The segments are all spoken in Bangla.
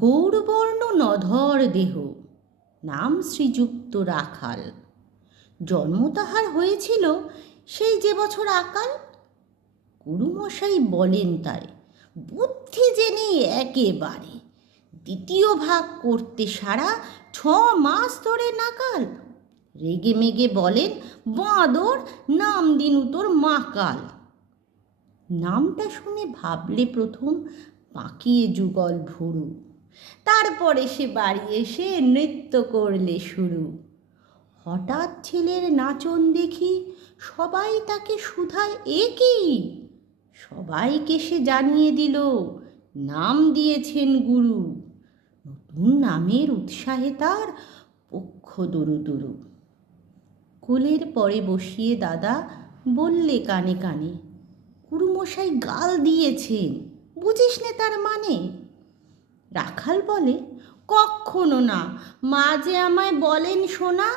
গৌরবর্ণ নধর দেহ, নাম শ্রীযুক্ত রাখাল। জন্ম তাহার হয়েছিল সেই যে বছর আকাল। গুরুমশাই বলেন তাই বুদ্ধি জেনে একেবারে, দ্বিতীয় ভাগ করতে সারা 6 মাস ধরে নাকাল। রেগে মেগে বলেন, বাঁদর, নাম দিনু তোর মাকাল। নামটা শুনে ভাবলে প্রথম পাকিয়ে যুগল ভুরু, তারপরে সে বাড়ি এসে নৃত্য করলে শুরু। হঠাৎ ছেলের নাচন দেখি সবাই তাকে শুধায়, এ কি? সবাইকে সে জানিয়ে দিল, নাম দিয়েছেন গুরু। নতুন নামের উৎসাহে তার পক্ষ দুরু দুরু। কোলের পরে বসিয়ে দাদা বললে কানে কানে, গুরুমশাই গাল দিয়েছেন, বুঝিস নে তার মানে? রাখাল বলে, কক্ষনো না, মা যে আমায় বলেন শোনা,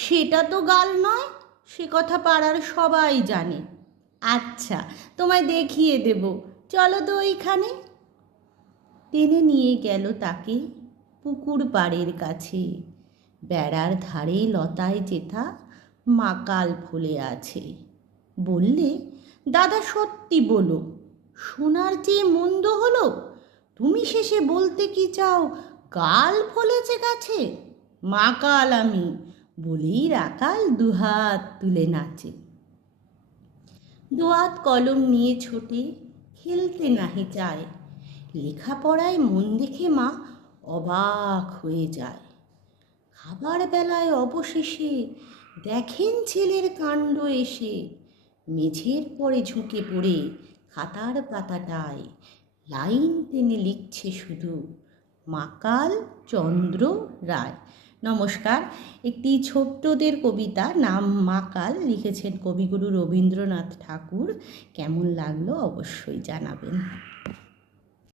সেটা তো গাল নয়, সে কথা পাড়ার সবাই জানে। আচ্ছা, তোমায় দেখিয়ে দেব, চলো তো ওইখানে। টেনে নিয়ে গেল তাকে পুকুর পাড়ের কাছে। বেড়ার ধারে লতায় যেথা মাকাল ফুলে আছে। বললে, দাদা সত্যি বলো, শোনার চেয়ে মন্দ হলো? তুমি শেষে বলতে কি চাও কাল ফলেছে গাছে? মাকাল আমি, বলেই রাখাল দুহাত তুলে নাচে। দোয়াত কলম নিয়ে ছোটে, খেলতে নাহি চায়। লেখাপড়ায় মন দেখে মা অবাক হয়ে যায়। খাবার বেলায় অবশেষে দেখেন ছেলের কাণ্ড এসে, মেঝের পরে ঝুঁকে পড়ে খাতার পাতাটায় লাইন টেনে লিখছে শুধু, মাকাল চন্দ্র রায়। নমস্কার, একটি ছোট্টদের কবিতা নাম মাকাল, লিখেছেন কবিগুরু রবীন্দ্রনাথ ঠাকুর। কেমন লাগলো অবশ্যই জানাবেন।